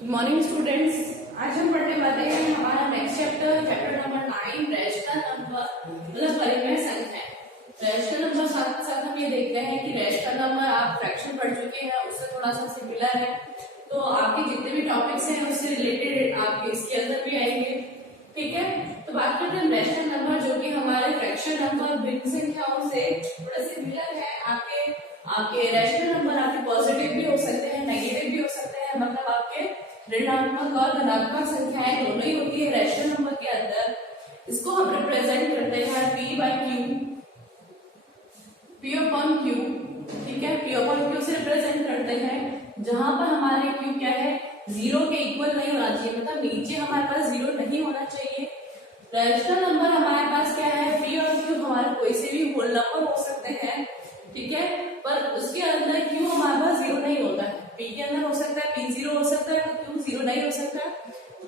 Good morning students. आज हम पढ़ने वाले हैं हमारा next chapter number 9 rational number मतलब परिमेय संख्या। रैशनल नंबर साथ साथ हम ये देखते हैं कि रैशनल नंबर आप फ्रैक्शन पढ़ चुके हैं, उससे थोड़ा सा सिमिलर है, तो आपके जितने भी टॉपिक्स हैं उससे रिलेटेड आपके इसके अंदर भी आएंगे। ठीक है, तो बात करते हैं रैशनल नंबर जो कि हमारे फ्रैक्शन नंबर भिन्न संख्याओं से थोड़ा सिमिलर है। आपके रैशनल नंबर आपके पॉजिटिव भी हो सकते हैं, नेगेटिव भी हो सकते हैं, मतलब आपके ऋणात्मक और धनात्मक संख्याएं दोनों ही होती है रैशनल नंबर के अंदर। इसको हम रिप्रेजेंट करते हैं P by Q, P upon Q। ठीक है, P upon Q से रिप्रेजेंट करते हैं, जहां पर हमारे Q क्या है, 0 के इक्वल नहीं होना चाहिए, मतलब नीचे हमारे पास 0 नहीं होना चाहिए। रैशनल नंबर हमारे पास क्या है, P और Q हमारे कोई से भी होल नंबर हो सकते हैं। ठीक है, पर उसके अंदर Q हमारे पास 0 नहीं होता है। P के अंदर हो सकता है P 0 हो सकता है, Q 0 नहीं हो सकता।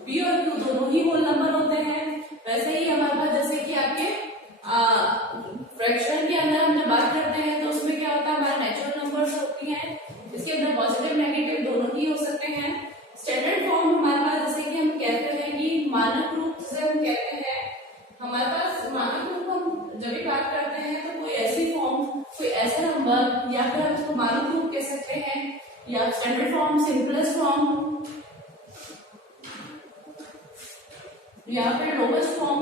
P और Q दोनों ही होल नंबर होते हैं। वैसे ही हमारे पास जैसे कि आपके फ्रैक्शन के अंदर हम जब बात करते हैं तो उसमें क्या होता है, हमारे नेचुरल नंबर्स होती हैं, इसके अंदर पॉजिटिव नेगेटिव दोनों ही हो सकते हैं। स्टैंडर्ड फॉर्म हमारे पास जैसे कि हम कहते हैं कि मानक रूप से हम कहते हैं, हमारे पास मानक रूप हम जब भी बात करते हैं तो कोई ऐसी फॉर्म, कोई ऐसा नंबर, या फिर हम इसको मानक रूप कह सकते हैं, या स्टैंडर्ड फॉर्म, सिंपलेस्ट फॉर्म, या फिर लोवेस्ट फॉर्म,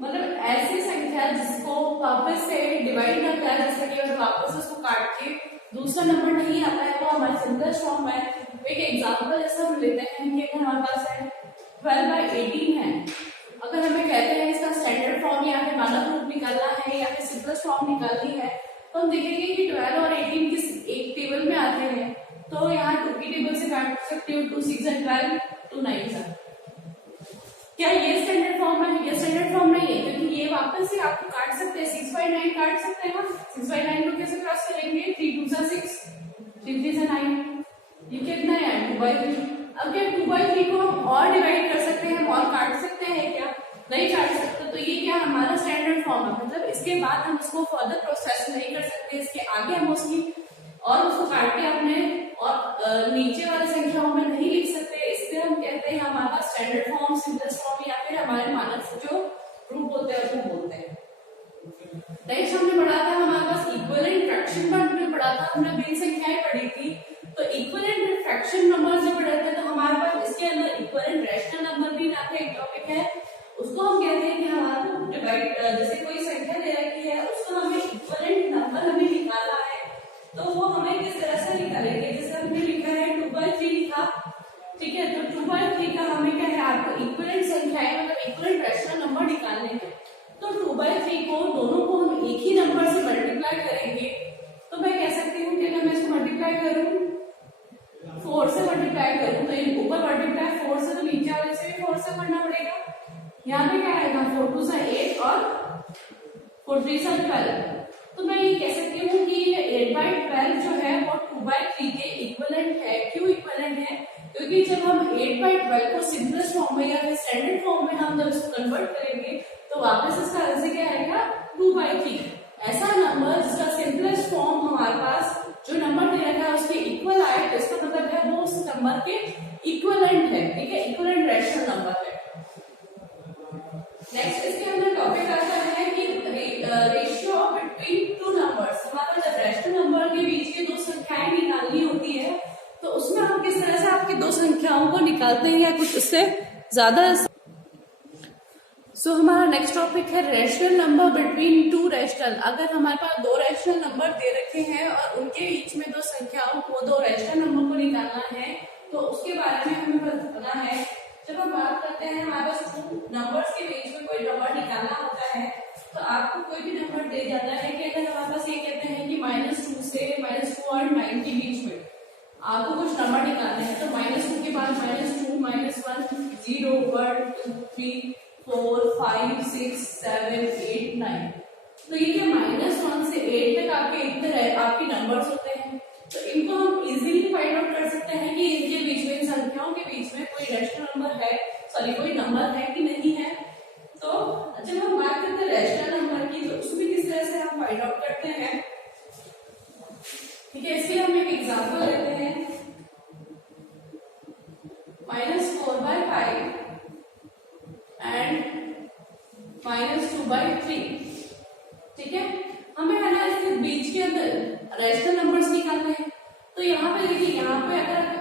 मतलब ऐसी संख्या जिसको वापस से डिवाइड करता है, जैसे कि अगर वापस उसको काट के दूसरा नंबर नहीं आता है, वो हमारी सिंपलेस्ट फॉर्म है। एक एग्जांपल जैसे हम लेते हैं कि अगर हमारे पास है 12 by 18 है, अगर हमें कहते हैं इसका स्टैंडर्ड फॉर्म या फिर मानक रूप निकालना है या फिर सिंपलेस्ट फॉर्म निकालनी है, तो हम देखेंगे कि 12 और 18 किस एक टेबल में आते हैं, तो यहाँ 2 की टेबल से काट सकते हो, 2 6 and 12, 2 9 है। क्या ये स्टैंडर्ड फॉर्म है? ये स्टैंडर्ड फॉर्म नहीं है, क्योंकि ये वापस से आपको काट सकते हैं, 6 by 9 काट सकते हैं ना। 6 by 9 को कैसे क्रॉस करेंगे, 3 2 6, 3 3 9, ये कितना है 2 by 3। अब क्या 2 by 3 को हम और डिवाइड कर सकते हैं, और काट सकते हैं क्या? नहीं काट सकते। तो ये क्या हमारा स्टैंडर्ड फॉर्म है, मतलब इसके बाद हम इसको फर्दर प्रोसेस नहीं कर सकते, इसके आगे हम उसकी और उसको काट के अपने और नीचे वाली संख्याओं में नहीं लिख सकते। इसलिए हम कहते हैं हमारा स्टैंडर्ड फॉर्म, सिंपलेस्ट फॉर्म, या फिर हमारे मानक जो रूप होते हैं वो बोलते हैं। नेक्स्ट हमने पढ़ा था हमारे पास इक्विवेलेंट फ्रैक्शन का, हमने पढ़ा था, हमने भिन्न संख्याएं पढ़ी थी। तो इक्विवेलेंट फ्रैक्शन नंबर से पढ़े थे, तो हमारे पास इसके अंदर इक्विवेलेंट रैशनल नंबर भी नाम का एक टॉपिक है। उसको हम कहते हैं कि हमारा डिवाइड, जैसे कोई संख्या दे रखी है, उसको हमें इक्विवेलेंट नंबर हमें निकालना है, तो वो हमें किस तरह से निकालेंगे। जैसे हमने लिखा है 2 by 3 लिखा, ठीक है, तो 2 by 3 का हमें क्या है, आपको इक्विवेलेंट संख्याएं मतलब इक्विवेलेंट रैशनल नंबर निकालने हैं। तो 2 by 3 को दोनों को हम एक ही नंबर से मल्टीप्लाई करेंगे, तो मैं कह सकती हूँ कि अगर मैं इसको मल्टीप्लाई करूँ 4 से मल्टीप्लाई करूँ, तो ये ऊपर मल्टीप्लाई 4 से, तो नीचे वाले से भी 4 से करना पड़ेगा। यहाँ पे क्या आएगा, 4 2 से 8 और 4 3 से 12। तो मैं ये कह सकती हूँ कि ये 8 by 12 जो है वो 2 by 3 के इक्विवेलेंट है। क्यों इक्विवेलेंट है? क्योंकि जब हम 8 by 12 को सिंपलेस्ट फॉर्म में या फिर स्टैंडर्ड फॉर्म में हम जब इसको कन्वर्ट करेंगे, तो वापस इसका आंसर क्या आएगा, 2 by 3। ऐसा नंबर जिसका सिंपलेस्ट फॉर्म हमारे पास जो नंबर दे रखा है उसके इक्वल आए, तो इसका मतलब है वो उस नंबर के इक्विवेलेंट है। ठीक है, इक्विवेलेंट रैशनल नंबर है। नेक्स्ट इसके अंदर टॉपिक आता है कि रेशियो बिटवीन टू नंबर्स। हमारा जब रैशनल नंबर के बीच के दो संख्याएं निकालनी होती है, तो उसमें हम किस तरह से आपकी दो संख्याओं को निकालते हैं या कुछ उससे ज्यादा। हमारा नेक्स्ट टॉपिक है rational number between two rational. अगर हमारे पास दो रैशनल नंबर दे रखे हैं और उनके बीच में दो संख्याओं को, दो रैशनल नंबर को निकालना है, तो उसके बारे में हमें पता है। जब हम बात करते हैं हमारे पास नंबर्स के बीच में कोई नंबर निकालना होता है, तो आपको कोई भी नंबर दे जाता है कि अगर हमारे पास ये कहते हैं कि -2 से -2 और 9 के बीच में आपको कुछ नंबर निकालने हैं, तो -2 के बाद -2 -1 0 1 2 3 4 5 6 7 8 9। तो ये क्या -1 से 8 तक आपके इतने आपके नंबर्स होते हैं, तो इनको हम इजीली फाइंड आउट कर सकते हैं कि इनके बीच में, इन संख्याओं के बीच में कोई रैशनल नंबर है, कोई नंबर है कि नहीं है। तो जब हम बात करते हैं रैशनल नंबर की, तो उसमें किस तरह से हम फाइंड आउट करते हैं। ठीक है, इसलिए हम एक एग्जांपल लेते हैं।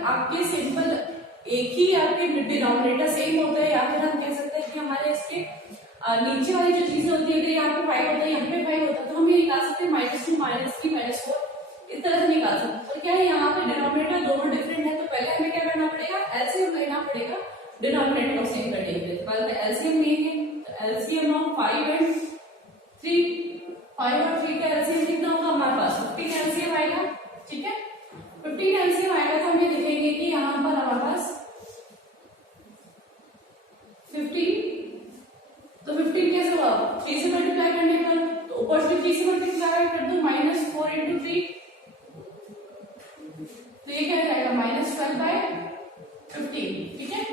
आपके सिंपल एक ही आपके डिनोमिनेटर सेम होता है, या फिर हम कह सकते हैं कि हमारे इसके नीचे वाली जो चीजें होती है, अगर यहाँ पे 5 होता है, यहाँ पे 5 होता है, तो हम ये निकाल सकते हैं -2 -3 -4 इस तरह से निकाल सकते हैं। तो क्या है यहाँ पे डिनोमिनेटर दोनों डिफरेंट है, तो पहले हमें क्या करना पड़ेगा, एलसीएम लेना पड़ेगा डिनोमिनेटर को सेम करने के लिए। पहले एलसीएम लेंगे, तो एलसीएम ऑफ 5 और 3 का एलसीएम कितना होगा हमारे पास 15 एलसीएम आएगा। ठीक है, 15 एलसीएम आएगा तो हम ये लिखेंगे कि यहाँ पर हमारे पास 15, तो 15 कैसे हुआ 3 से मल्टीप्लाई करने पर, तो ऊपर से 3 से मल्टीप्लाई कर दो -4 × 3, तो ये क्या जाएगा -12/15। ठीक है,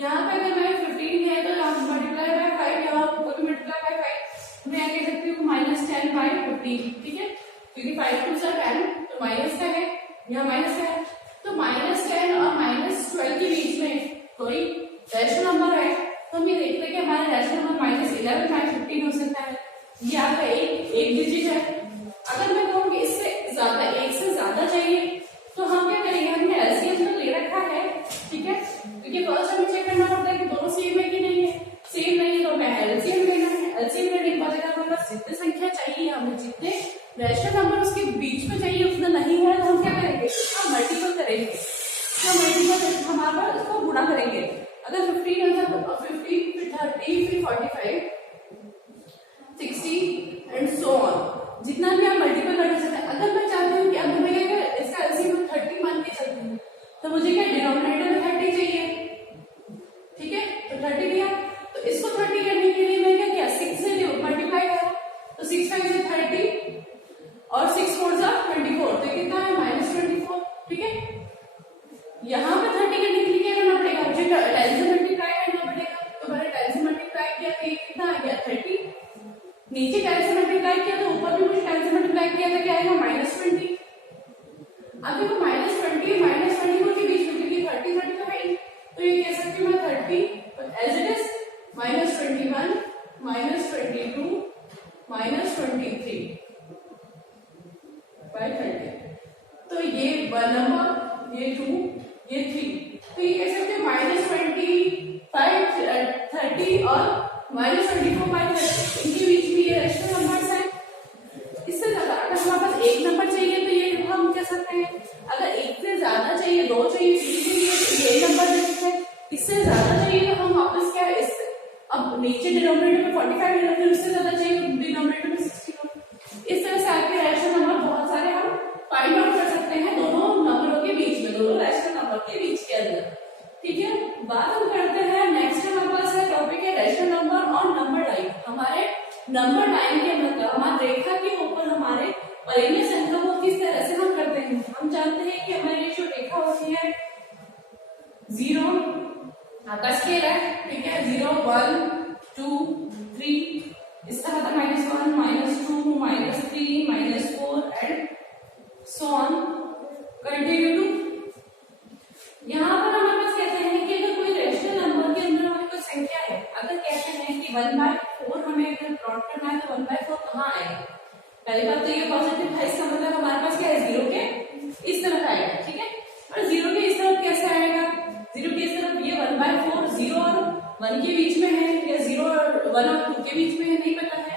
यहाँ पे अगर मैं 15 है तो यहाँ मल्टीप्लाई बाय 5, यहाँ ऊपर भी मल्टीप्लाई बाय 5, मैं कह सकती हूँ -10/15। ठीक है, क्योंकि 5 2 × 10 तो माइनस का है, यहाँ माइनस का है, तो -10 और -12 के बीच में कोई रैशनल नंबर है, तो हम ये देखते हैं कि हमारा रैशनल नंबर -11/15 हो सकता है। ये आपका एक डिजिट है। अगर मैं कहूँ इससे ज्यादा, एक से ज्यादा चाहिए, तो हम क्या करेंगे, हमने एलसीएम तो ले रखा है। ठीक है, क्योंकि फर्स्ट हमें चेक करना पड़ता है कि दोनों सेम है कि नहीं है। सेम नहीं है तो मैं एलसीएम लेना है। एलसीएम लेने के बाद अगर हमारे पास जितनी संख्या चाहिए, हमें जितने रैशनल नंबर उसके बीच में चाहिए उतना नहीं है, तो हम क्या करेंगे, हम मल्टीपल करेंगे। तो मल्टीपल हमारे पास उसको गुणा करेंगे। अगर 15 है तो 50, फिर 30, फिर 45, 60 एंड सो ऑन, जितना भी आप मल्टीपल कर सकते हैं। अगर मैं चाहती हूँ कि अगर मैं इसका एलसीएम 30 मान के चलती हूँ, तो मुझे क्या डिनोमिनेटर में 30 चाहिए। ठीक है, तो 30 दिया, तो इसको 30 करने के लिए मैं क्या किया, 6 से मल्टीप्लाई करा, तो 6 5 से 30 और 6 4 जा 24, तो कितना है -24। ठीक है, यहाँ पे 30 करने के लिए क्या करना पड़ेगा, मुझे 10 से मल्टीप्लाई करना पड़ेगा, तो मैंने 10 से मल्टीप्लाई किया तो ये कितना आ गया 30, नीचे 10 से मल्टीप्लाई किया तो ऊपर भी मुझे 10 से मल्टीप्लाई किया तो क्या आएगा -20। अब देखो -20 के बीच में, क्योंकि 30 तो है, तो ये कह सकती हूँ मैं 30 एज इट इज -21 -22 -23 by 30, तो ये 1 नंबर, ये 2, ये 3, तो ये कह सकते हैं -25 30 और -24/30, इनके बीच में ये रैशनल नंबर्स हैं। इससे ज्यादा अगर हमारे पास एक नंबर चाहिए तो ये हम कह सकते हैं, अगर एक से ज्यादा चाहिए, 2 चाहिए, 3 चाहिए, तो ये नंबर दे सकते हैं। इससे ज्यादा चाहिए तो हम वापस क्या है, अब नीचे डिनोमिनेटर में 45 है, फिर उससे ज्यादा चाहिए डिनोमिनेटर में 60 हो। इस तरह से आपके रैशनल नंबर बहुत सारे हम फाइंड आउट कर सकते हैं दोनों नंबरों के बीच में, दोनों रैशनल नंबर के बीच के अंदर। ठीक है, बात हम करते हैं नेक्स्ट हमारे पास है टॉपिक है रैशनल नंबर और नंबर लाइन। हमारे नंबर लाइन के मतलब हमारे रेखा के ऊपर हमारे परिमेय संख्या को किस तरह से हम करते हैं। हम जानते हैं कि हमारी जो रेखा होती है 0 आपका स्केल है। ठीक है, 0 1 2 3, इसका मतलब -1 -2 -3 -4 and so on continue to. यहाँ पर हमारे पास कहते हैं कि अगर कोई रैशनल नंबर के अंदर हमारी कोई संख्या है, अगर कहते हैं कि 1/4 हमें अगर प्लॉट करना है तो 1/4 कहाँ आएगा। पहली बात तो ये पॉजिटिव है, इसका मतलब हमारे पास क्या है, 0 के इस तरफ आएगा। ठीक है, और 0 के इस तरफ कैसे आएगा, 0 के इस तरफ ये 1/4 0 और 1 के बीच में है, या 0 और 1 और 2 के बीच में है, नहीं पता है,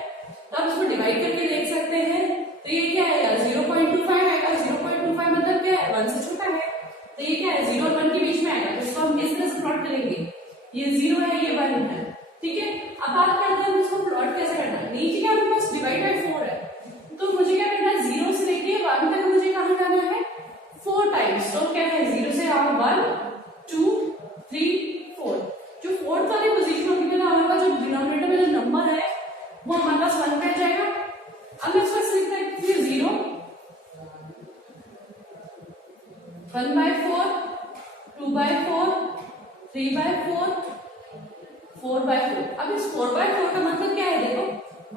तो आप इसको डिवाइड करके देख सकते हैं। तो ये क्या आएगा 0.25 आएगा। 0.25 मतलब क्या है, 1 से छोटा है, तो ये क्या है 0 और 1 के बीच में आएगा। तो इसको हम किस तरह से प्लॉट करेंगे, ये 0 है, ये 1 है। ठीक है, अब बात करते हैं इसको प्लॉट कैसे करना है। नीचे क्या हमारे पास डिवाइड बाय 4 है, तो मुझे क्या करना है, 0 से लेके 1 तक मुझे कहाँ जाना है 4 टाइम्स। तो क्या है 0 से आप 1 2 3 4, जो 4th वाली पोजीशन होगी ना, हमारे पास जो डिनोमिनेटर में जो नंबर है वो हमारे पास 1 बैठ जाएगा। अब मैं इसको लिख सकती हूँ 0 1/4 2/4 3/4 4/4। अब इस 4/4 का मतलब क्या है, देखो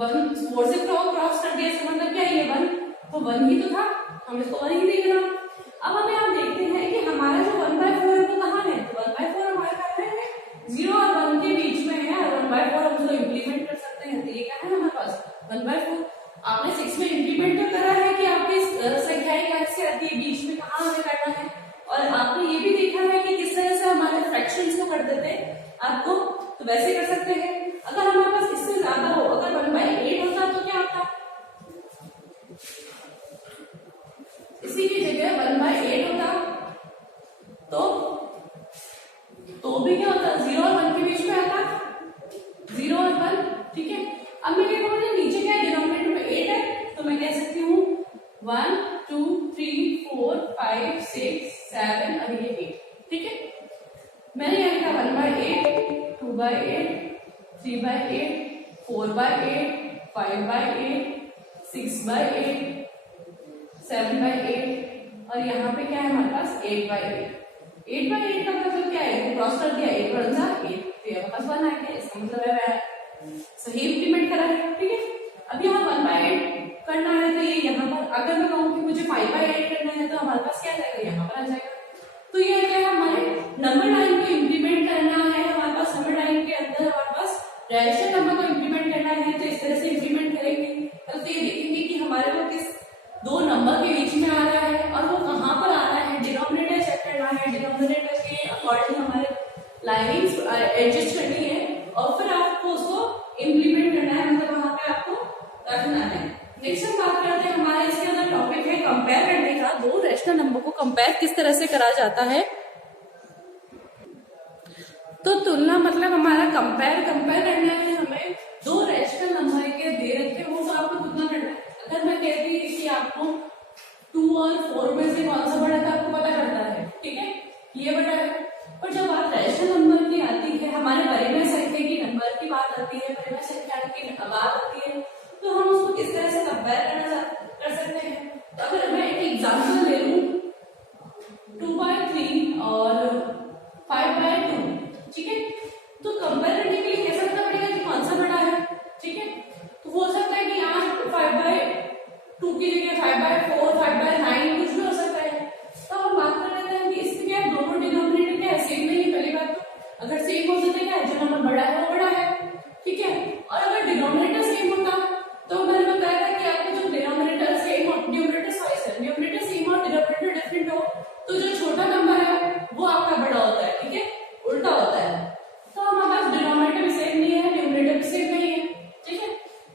1 4 से क्रॉस कर दिया, इसका मतलब क्या है, ये 1, तो 1 ही तो था, हम इसको 1 ही देख रहे हैं। अब हमें आप देखते हैं कि हमारा जो 1/4 है वो कहाँ है, 1/4 हमारे पास है 0 और 1 के बीच में है, और 1/4 हम उसको इम्प्लीमेंट कर सकते हैं। तो ये क्या है हमारे पास 1/4। आपने 6 में इम्प्लीमेंट तो करा है कि आपकी संख्याएं कैसे आती है, बीच में कहाँ हमें करना है, और आपने ये भी देखा फ्रैक्शंस को कर देते आपको, तो वैसे कर सकते हैं। अगर हमारे पास इससे ज्यादा हो, अगर 1/8 होता तो क्या होता, इसी की जगह 1/8 होता तो भी क्या होता, 0 और 1 के बीच में आता, 0 और 1, ठीक है। अब मैं क्या करूँगा, नीचे क्या है, डिनोमिनेटर में 8 है, तो मैं कह सकती हूँ 1 2 3 4 5 6 7 और ये 8, ठीक है। मैंने यहाँ लिखा 1/8, 2/8, 3/8, 4/8, 5/8, 6/8, 7/8 और यहाँ पे क्या है हमारे पास 8/8। 8/8 का मतलब क्या है, क्रॉस कर दिया, 8 × 8, तो यहाँ पास 1 आ गया, इसका मतलब है सही इंप्लीमेंट करा है, ठीक है। अब यहाँ 1/8 करना है तो ये यहाँ पर, अगर मैं कहूँ कि मुझे 5/8 करना है तो हमारे पास क्या जाएगा, यहाँ पर आ जाएगा। तो ये क्या है, हमारे नंबर लाइन को इंप्लीमेंट करना है, हमारे पास नंबर लाइन के अंदर हमारे पास रैशनल नंबर को इंप्लीमेंट करना है, तो इस तरह से इंप्लीमेंट करेंगे। तो ये देखेंगे कि हमारे को किस दो नंबर के बीच में आ रहा है और वो कहाँ पर आ रहा है, डिनोमिनेटर चेक करना है, डिनोमिनेटर के अकॉर्डिंग हमारे लाइनिंग्स एडजस्ट करनी है और फिर आपको उसको इंप्लीमेंट करना है, मतलब वहां पे आपको रखना है। नेक्स्ट हम बात करते हैं, हमारे इसके अंदर टॉपिक है कंपेयर करने का, दो रैशनल नंबर को कंपेयर किस तरह से करा जाता है। तो तुलना मतलब हमारा कंपेयर करना है, हमें दो रैशनल नंबर के दे रखे हो तो आपको तुलना करना है। अगर मैं कहती हूँ कि आपको 2 और 4 में से कौन सा बड़ा है, आपको पता करता है, ठीक है, ये बड़ा है। पर जब बात रैशनल नंबर की आती है, हमारे परिमेय संख्या की नंबर की बात आती है, परिमेय संख्या की बात आती है, तो हम उसको किस तरह से कंपेयर कर सकते हैं। तो अगर मैं एक एग्जाम्पल ले लूं 2/3 और 5/2, ठीक है, तो कंपेयर करने के लिए कैसा करना पड़ेगा कि कौन सा बड़ा है, ठीक है। तो हो सकता है कि यहाँ 5/2 की जगह 5/4, 5/9 कुछ भी हो सकता है। तो हम बात कर लेते हैं कि इसमें क्या है, दोनों डिनोमिनेटर क्या है, सेम नहीं है। पहली बात तो अगर सेम हो जाता है क्या है, जो नंबर बड़ा है वो बड़ा है, ठीक है। और अगर डिनोमिनेटर सेम होता तो मैंने बताया था कि आपके जो डिनोमिनेटर सेम और न्यूमरेटर सेम और डिनोमिनेटर डिफरेंट हो तो जो छोटा नंबर है वो आपका बड़ा होता है, ठीक है, उल्टा होता है। तो हमारे पास डिनोमिनेटर भी सेम नहीं है, न्यूमरेटर भी सेम नहीं है, ठीक है।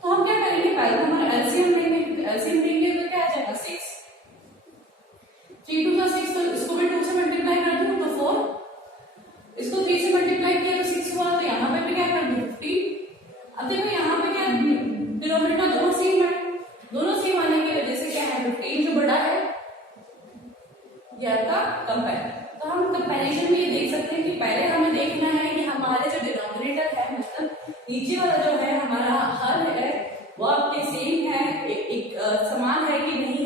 तो हम क्या करेंगे, पहले हमारा एलसीएम लेंगे, एलसीएम लेंगे तो क्या आ जाएगा 6, 3 2 6, तो इसको भी 2 से मल्टीप्लाई कर दूं तो 4, इसको 3 से मल्टीप्लाई किया तो 6 हुआ, तो यहाँ पे भी क्या कर दूं 15। अब देखो यहाँ पे क्या डिनोमिनेटर दोनों सेम है, दोनों सेम आने की वजह से क्या है 15 जो बड़ा है ये आपका कंपेयर। तो हम कंपैरिजन में ये देख सकते हैं कि पहले हमें देखना है कि हमारे जो डिनोमिनेटर है, मतलब नीचे वाला जो है हमारा हर है वो आपके सेम है, एक समान है कि नहीं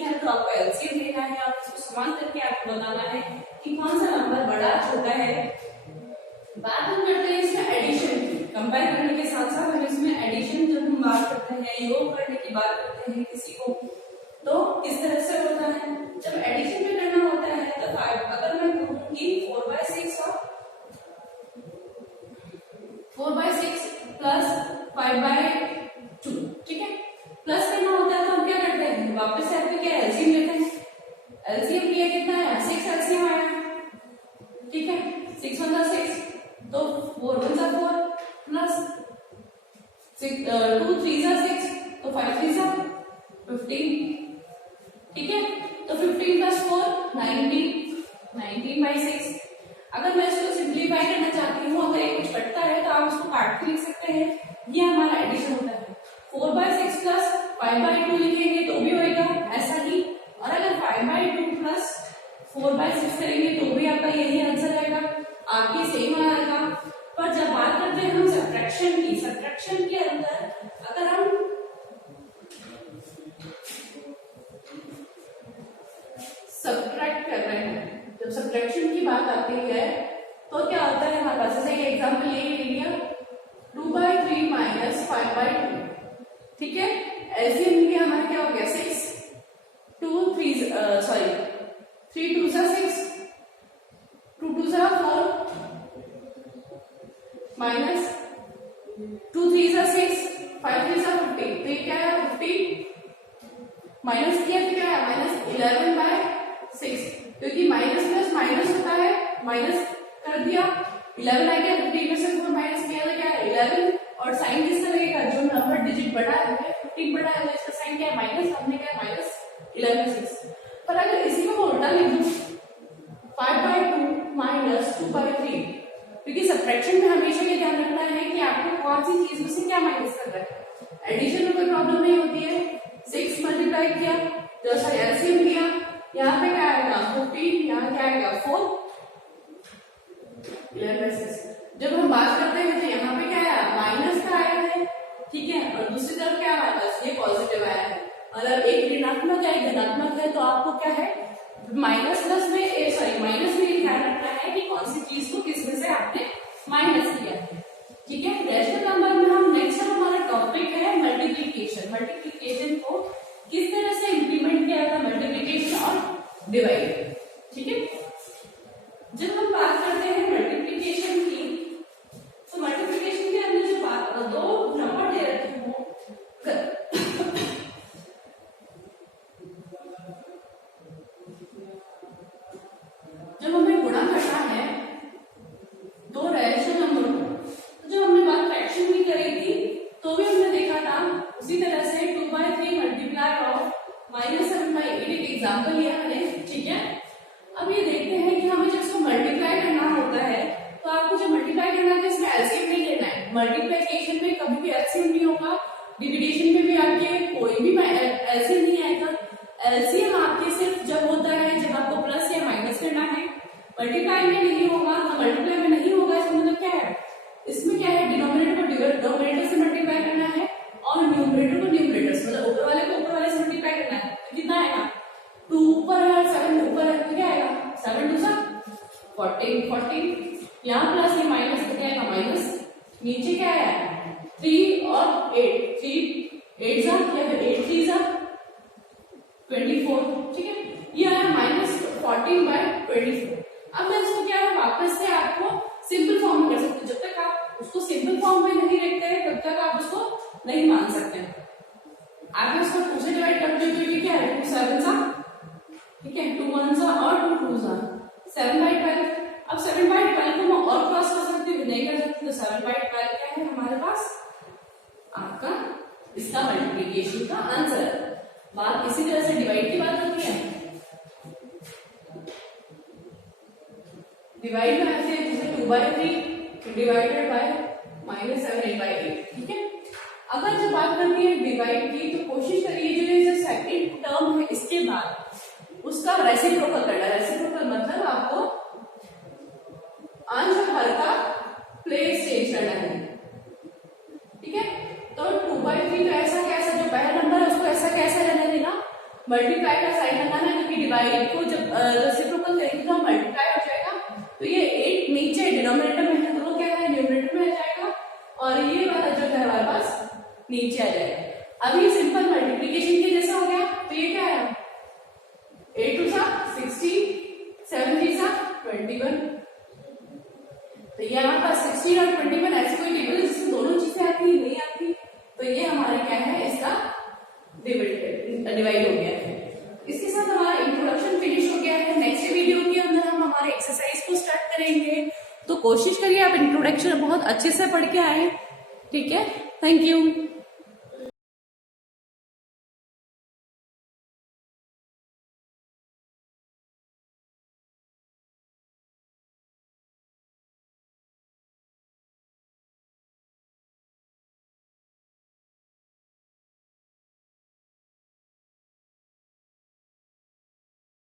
है तो आपको एलसीएम लेना है और इसको समान करके आपको बताना है कि कौन सा नंबर बड़ा छोटा है। बात हम करते हैं इसमें एडिशन की, कंपेयर करने के साथ साथ हम इसमें एडिशन जब हम बात करते हैं, योग करने की बात करते हैं किसी को, तो किस तरह से होता है। जब एडिशन में करना होता है तो अगर मैं कहूँगी 4/6 और 4/6 प्लस 5/2, ठीक है, प्लस करना होता है तो हम क्या करते हैं, वापस से आपके क्या एलसीएम लेते हैं। एलसीएम लिया कितना है, 6 एलसीएम आया, ठीक है, 6 1 6, तो 4 1 4 प्लस 2 3 6, तो 5 3 15, ठीक है। तो 15 प्लस 4 19/6। अगर मैं इसको सिंप्लीफाई करना चाहती हूँ, अगर ये कुछ कटता है तो आप उसको काट के लिख सकते हैं, ये हमारा एडिशन होता है। 4/6 प्लस 5/2 लिखेंगे तो भी होएगा ऐसा ही, और अगर 5/2 प्लस 4/6 करेंगे तो भी आपका यही आंसर आएगा, आपके सेम आएगा। पर जब बात करते हैं हम सब्ट्रैक्शन के अंदर अगर हम सब्ट्रैक्ट कर रहे हैं, जब सब्ट्रैक्शन की बात आती है तो क्या होता है हमारे पास, जैसे ये एग्जांपल ये ले लिया 2/3 माइनस 5/2, ठीक है। एलसीएम लिया हमारा क्या हो गया 6, 3 2 6, 2 2 4 माइनस 2 3 6, 5 3 15, तो ये क्या है 15 माइनस किया तो क्या है माइनस 11/6, क्योंकि माइनस प्लस माइनस होता है, माइनस कर दिया, 11 आ गया, 15 में से 4 माइनस किया तो क्या है 11, और साइन किसका लगेगा, जो नंबर डिजिट बड़ा है 15 बड़ा है, तो इसका साइन क्या है माइनस, हमने क्या है माइनस 11/6। पर अगर इसी को मैं उल्टा लिख दूं 5/2 माइनस 2/3, क्योंकि सब्ट्रैक्शन में हमेशा ये ध्यान रखना है कि आपको कौन सी चीज में से क्या माइनस कर रहा है। एडिशन में कोई प्रॉब्लम नहीं होती है। 6 मल्टीप्लाई किया, जैसा एलसीएम लिया, यहाँ पे क्या आएगा 15, यहाँ क्या आएगा 4, 11/6। जब हम बात करते हैं तो यहाँ पे क्या आया माइनस का आया है, ठीक है, और दूसरी तरफ क्या आया प्लस, ये पॉजिटिव आया है। अगर एक ऋणात्मक या एक धनात्मक है तो आपको क्या है माइनस प्लस में सॉरी माइनस में ध्यान रखना है कि कौन सी चीज को किस में से आपने माइनस किया है, ठीक है। रैशनल नंबर में हम नेक्स्ट हमारा टॉपिक है मल्टीप्लिकेशन। मल्टीप्लिकेशन को किस तरह से इंप्लीमेंट किया था, मल्टीप्लिकेशन और डिवाइड, ठीक है। जब हम बात करते हैं मल्टीप्लिकेशन की, तो मल्टीप्लिकेशन के अंदर जो बात दो नंबर दे रखे हो, जब हमें गुणा करना है दो रैशनल नंबर को, तो जब हमने बात फ्रैक्शन की करी थी तो भी हमने देखा था उसी तरह से 2/3 मल्टीप्लाई ऑफ -7/8 एक एग्जाम्पल लिया मैंने, ठीक है। अब ये देखते हैं कि हमें जब इसको मल्टीप्लाई करना होता है तो आपको जब मल्टीप्लाई करना है तो इसमें एलसीएम नहीं लेना है। मल्टीप्लिकेशन में कभी भी एलसीएम नहीं होगा, डिविडेशन में भी आपके कोई भी एलसीएम नहीं आएगा। एलसीएम आपके सिर्फ जब होता है जब आपको प्लस या माइनस करना है, मल्टीप्लाई में नहीं होगा। तो मल्टीप्लाई में नहीं होगा इसका मतलब क्या है, इसमें क्या है डिनोमिनेटर को डिनोमिनेटर से मल्टीप्लाई करना है और न्यूमरेटर को न्यूमरेटर से, मतलब ऊपर वाले को ऊपर वाले से मल्टीप्लाई करना है। तो कितना आएगा 2 ऊपर है 7 ऊपर है तो क्या आएगा 7 2 14, यहाँ प्लस ये माइनस तो क्या आएगा माइनस, नीचे क्या है 3 और 8, 3 8 या फिर 8 3 24, ठीक है। ये आया -14/24। अब मैं इसको क्या है वापस से आपको सिंपल फॉर्म में कर सकते हैं। जब तक आप उसको सिंपल फॉर्म में नहीं रखते हैं तब तक आप उसको नहीं मान सकते। आप इसको 2 से डिवाइड कर दो तो क्या है 2 7 ठीक है, 2 1 और 2 2 7/12। अब 7/12 को मैं और क्रॉस कर सकती हूँ, नहीं कर सकती, तो 7/12 क्या है हमारे पास आपका इसका मल्टीप्लिकेशन का आंसर। बात इसी तरह से डिवाइड की बात होती है। डिवाइड में आते हैं जैसे 2/3 डिवाइडेड बाय -7/8, ठीक है। अगर जब बात करनी है डिवाइड की तो कोशिश करिए जो सेकंड टर्म है इसके बाद उसका रेसिप्रोकल करना। रेसिप्रोकल मतलब आपको अंश और हर का प्लेस चेंज करना है, ठीक है। तो 2/3 तो ऐसा कैसा जो पहला नंबर है उसको ऐसा कैसा रहने देना, मल्टीप्लाई का साइन लगाना है, क्योंकि डिवाइड को जब रेसिप्रोकल करेंगे तो मल्टीप्लाई हो जाएगा। तो ये 8 नीचे डिनोमिनेटर में है तो वो क्या है न्यूमरेटर में आ जाएगा, और ये वाला जो है हमारे पास नीचे आ जाएगा। अब ये सिंपल मल्टीप्लिकेशन के जैसा हो गया। तो ये क्या है 8 2 16, 7 3 21। तो ये हमारे पास 16 और 21 ऐसी कोई टेबल जिसमें दोनों चीजें आती है नहीं आती, तो ये हमारे क्या है इसका डिवाइड हो गया है। इसके साथ हमारा इंट्रोडक्शन फिनिश हो गया है। नेक्स्ट वीडियो के अंदर हम हमारे एक्सरसाइज को स्टार्ट करेंगे, तो कोशिश करिए आप इंट्रोडक्शन बहुत अच्छे से पढ़ के आए, ठीक है। Thank you.